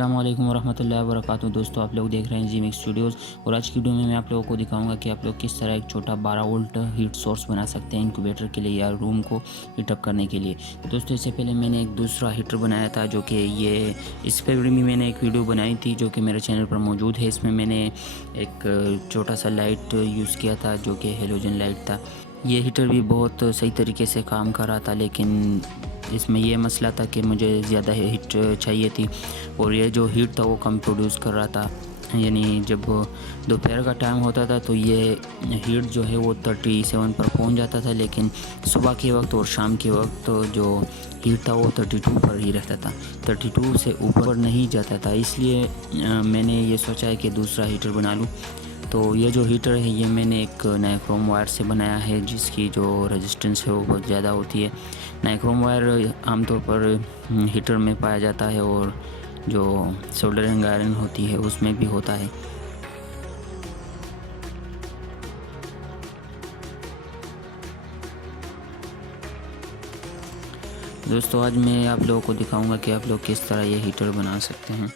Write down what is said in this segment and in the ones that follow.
अस्सलाम वालेकुम वरहमतुल्लाहि वबरकातुहू। दोस्तों, आप लोग देख रहे हैं ZEEMIX स्टूडियोज़ और आज की वीडियो में मैं आप लोगों को दिखाऊंगा कि आप लोग किस तरह एक छोटा 12 वोल्ट हीट सोर्स बना सकते हैं इंक्यूबेटर के लिए या रूम को हीटअप करने के लिए। तो दोस्तों, इससे पहले मैंने एक दूसरा हीटर बनाया था जो कि इस पर भी मैंने एक वीडियो बनाई थी जो कि मेरे चैनल पर मौजूद है। इसमें मैंने एक छोटा सा लाइट यूज़ किया था जो कि हेलोजन लाइट था। ये हीटर भी बहुत सही तरीके से काम कर रहा था, लेकिन इसमें ये मसला था कि मुझे ज़्यादा हीट चाहिए थी और ये जो हीट था वो कम प्रोड्यूस कर रहा था। यानी जब दोपहर का टाइम होता था तो ये हीट जो है वो 37 पर पहुंच जाता था, लेकिन सुबह के वक्त और शाम के वक्त तो जो हीट था वो 32 पर ही रहता था, 32 से ऊपर नहीं जाता था। इसलिए मैंने ये सोचा है कि दूसरा हीटर बना लूँ। तो ये जो हीटर है ये मैंने एक नाइक्रोम वायर से बनाया है जिसकी जो रेजिस्टेंस है वो बहुत ज़्यादा होती है। नाइक्रोम वायर आमतौर पर हीटर में पाया जाता है और जो सोल्डरिंग आयरन होती है उसमें भी होता है। दोस्तों, आज मैं आप लोगों को दिखाऊंगा कि आप लोग किस तरह ये हीटर बना सकते हैं।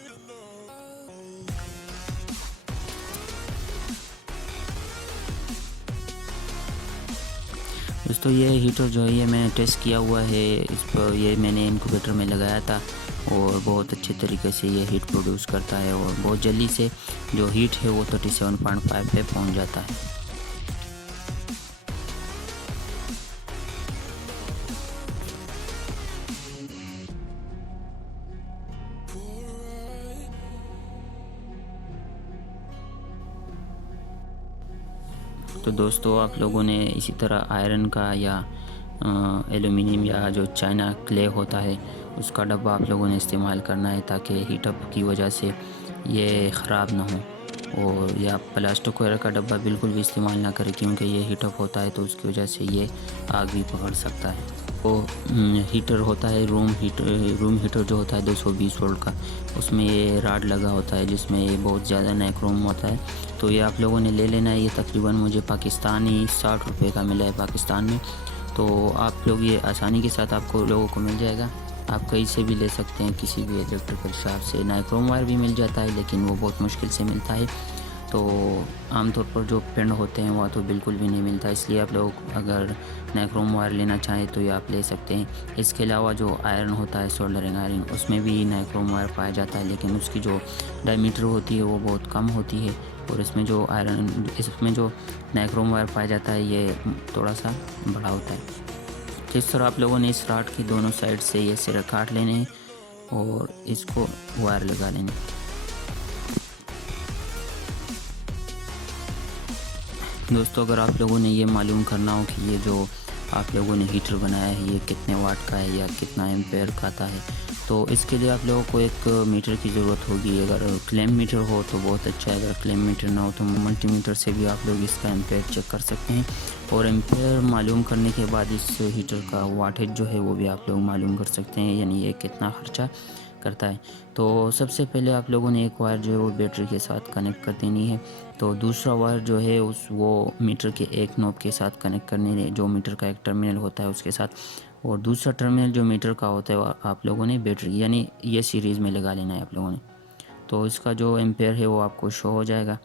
दोस्तों, ये हीटर जो है ये मैंने टेस्ट किया हुआ है। इस पर ये मैंने इंक्यूबेटर में लगाया था और बहुत अच्छे तरीके से ये हीट प्रोड्यूस करता है और बहुत जल्दी से जो हीट है वो 37.5 पे पहुंच जाता है। तो दोस्तों, आप लोगों ने इसी तरह आयरन का या एल्युमिनियम या जो चाइना क्ले होता है उसका डब्बा आप लोगों ने इस्तेमाल करना है ताकि हीटअप की वजह से ये ख़राब ना हो। और या प्लास्टिक वगैरह का डब्बा बिल्कुल भी इस्तेमाल ना करें क्योंकि ये हीटअप होता है तो उसकी वजह से ये आग भी पकड़ सकता है। तो हीटर होता है रूम हीटर जो होता है 220 वोल्ट का, उसमें ये राड लगा होता है जिसमें ये बहुत ज़्यादा नाइक्रोम होता है। तो ये आप लोगों ने ले लेना है। ये तकरीबन मुझे पाकिस्तानी 60 रुपये का मिला है पाकिस्तान में। तो आप लोग ये आसानी के साथ आपको लोगों को मिल जाएगा। आप कहीं से भी ले सकते हैं, किसी भी इलेक्ट्रिकल शॉप से। नाइक्रोम वायर भी मिल जाता है लेकिन वो बहुत मुश्किल से मिलता है। तो आमतौर पर जो पेंड होते हैं वह तो बिल्कुल भी नहीं मिलता, इसलिए आप लोग अगर नाइक्रोम वायर लेना चाहें तो ये आप ले सकते हैं। इसके अलावा जो आयरन होता है सोल्डरिंग आयरन, उसमें भी नाइक्रोम वायर पाया जाता है लेकिन उसकी जो डायमीटर होती है वो बहुत कम होती है और इसमें जो नाइक्रोम वायर पाया जाता है ये थोड़ा सा बड़ा होता है। तो इस तरह आप लोगों ने इस रॉड की दोनों साइड से ये सिरे काट लेने हैं और इसको वायर लगा लेने। दोस्तों, अगर आप लोगों ने ये मालूम करना हो कि ये जो आप लोगों ने हीटर बनाया है ये कितने वाट का है या कितना एम्पेयर का आता है, तो इसके लिए आप लोगों को एक मीटर की ज़रूरत होगी। अगर क्लेम मीटर हो तो बहुत अच्छा है, अगर क्लेम मीटर ना हो तो मल्टीमीटर से भी आप लोग इसका एम्पेयर चेक कर सकते हैं। और एम्पेयर मालूम करने के बाद इस हीटर का वाटेज जो है वो भी आप लोग मालूम कर सकते हैं, यानी ये कितना खर्चा करता है। तो सबसे पहले आप लोगों ने एक वायर जो है वो बैटरी के साथ कनेक्ट कर देनी है। तो दूसरा वायर जो है वो मीटर के एक नॉब के साथ कनेक्ट करने है, जो मीटर का एक टर्मिनल होता है उसके साथ। और दूसरा टर्मिनल जो मीटर का होता है आप लोगों ने बैटरी यानी ये सीरीज़ में लगा लेना है आप लोगों ने। तो इसका जो एम्पेयर है वो आपको शो हो जाएगा।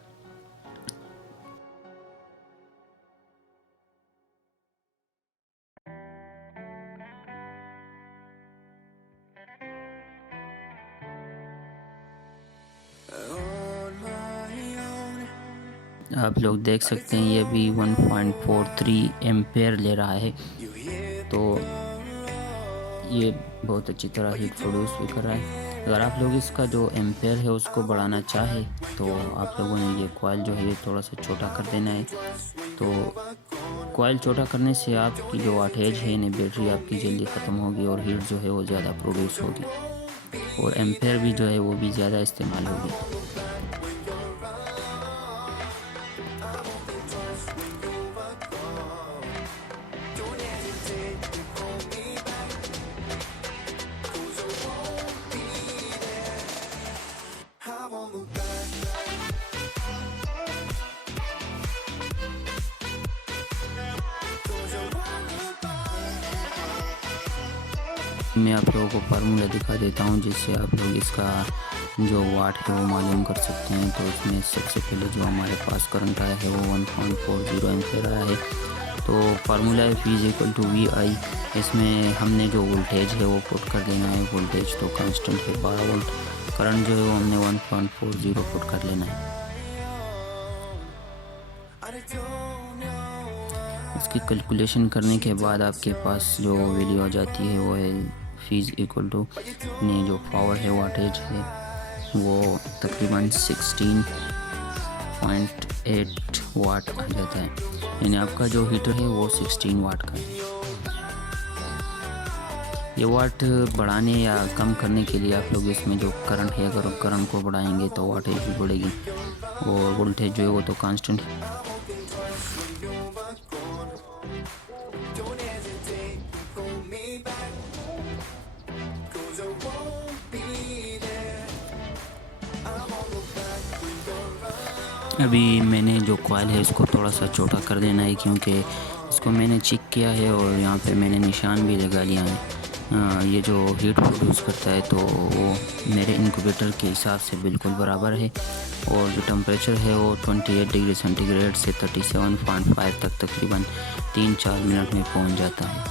आप लोग देख सकते हैं ये भी 1.43 एम्पेयर ले रहा है। तो ये बहुत अच्छी तरह हीट प्रोड्यूस भी कर रहा है। अगर आप लोग इसका जो एम्पेयर है उसको बढ़ाना चाहे तो आप लोगों ने ये कॉइल जो है ये थोड़ा सा छोटा कर देना है। तो कॉइल छोटा करने से आपकी जो वाटेज है यानी बैटरी आपकी जल्दी ख़त्म होगी और हीट जो है वो ज़्यादा प्रोड्यूस होगी और एम्पेयर भी जो है वो भी ज़्यादा इस्तेमाल होगी। मैं आप लोगों को फार्मूला दिखा देता हूँ जिससे आप लोग इसका जो वाट है वो मालूम कर सकते हैं। तो इसमें सबसे पहले जो हमारे पास करंट आया है वो 1.40 एम्पीयर आया है। तो फार्मूला है V=VI। इसमें हमने जो वोल्टेज है वो पुट कर देना है। वोल्टेज तो कांस्टेंट है 12 वोल्ट। करंट जो है वो हमने 1.40 पुट कर लेना है। उसकी कैलकुलेशन करने के बाद आपके पास जो वैल्यू आ जाती है वो है V= ने जो पावर है वाटेज है वो तकरीबन 16.8 वाट आ जाता है। यानी आपका जो हीटर है वो 16 वाट का है। ये वाट बढ़ाने या कम करने के लिए आप लोग इसमें जो करंट है, अगर करंट को बढ़ाएंगे तो वाटेज भी बढ़ेगी और वोल्टेज जो है वो तो कांस्टेंट है। अभी मैंने जो कॉइल है इसको थोड़ा सा छोटा कर देना है क्योंकि इसको मैंने चेक किया है और यहाँ पे मैंने निशान भी लगा लिया है। ये जो हीट प्रोड्यूस करता है तो वो मेरे इंक्यूबेटर के हिसाब से बिल्कुल बराबर है और जो टेम्परेचर है वो 28 डिग्री सेंटीग्रेड से 37.5 तक तकरीबन 3-4 मिनट में पहुँच जाता है।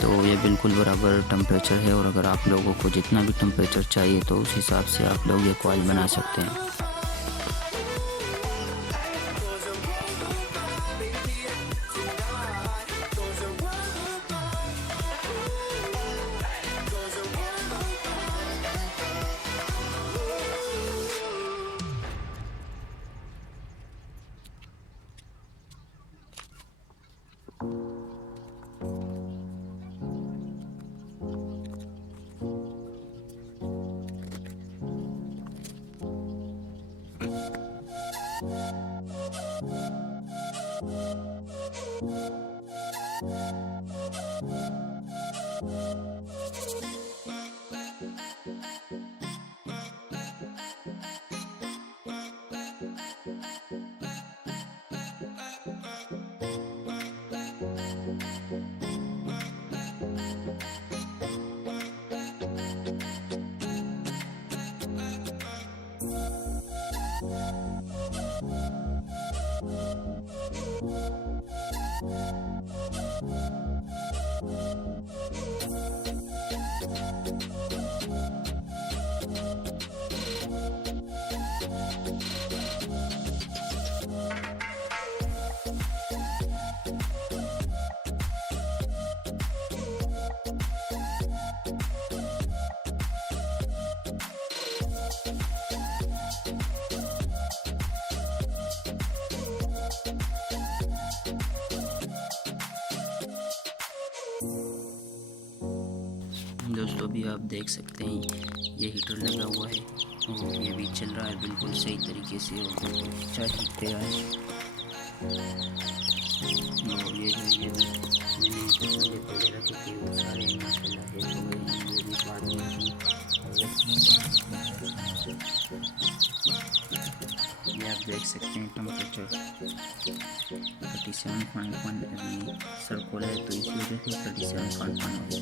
तो ये बिल्कुल बराबर टेम्परेचर है और अगर आप लोगों को जितना भी टेम्परेचर चाहिए तो उस हिसाब से आप लोग ये कॉइल बना सकते हैं। दोस्तों अभी आप देख सकते हैं ये हीटर लगा हुआ है और ये भी चल रहा है बिल्कुल सही तरीके से और बिल्कुल अच्छा हीट पे है। और ये जो ये मैंने मसाले वगैरह के थे वो सारे माशाल्लाह है तो ये भी बाद में ये आप देख सकते हैं टेम्परेचर 37.1 अभी सर्कुलर है तो इस वजह से 37.1 है।